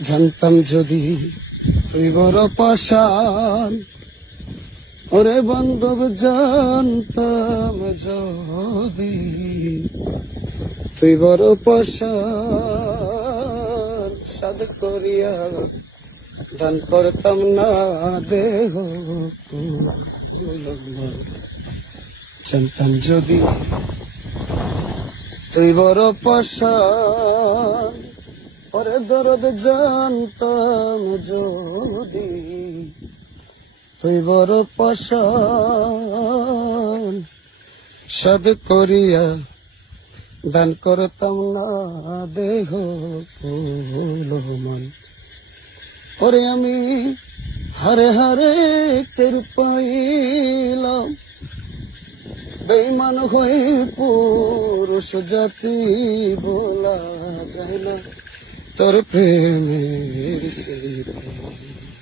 জানতাম যদি তুই বড় পাশান ওরে বান্ধব জানতাম যদি তুই বড় পাশান সাদ করিয়া দান করতাম না দেহ। জানতাম যদি তুই বড় পাশান পরে দরদ জানতাম যদি তুই বড় পাশান সাদ করিয়া দান করতাম না দেহ মন পরে আমি হারে হারে টের পাইলাম। বেইমান হয়ে পুরুষ জাতি বলা যায় না। তোর প্রেমের স্মৃতি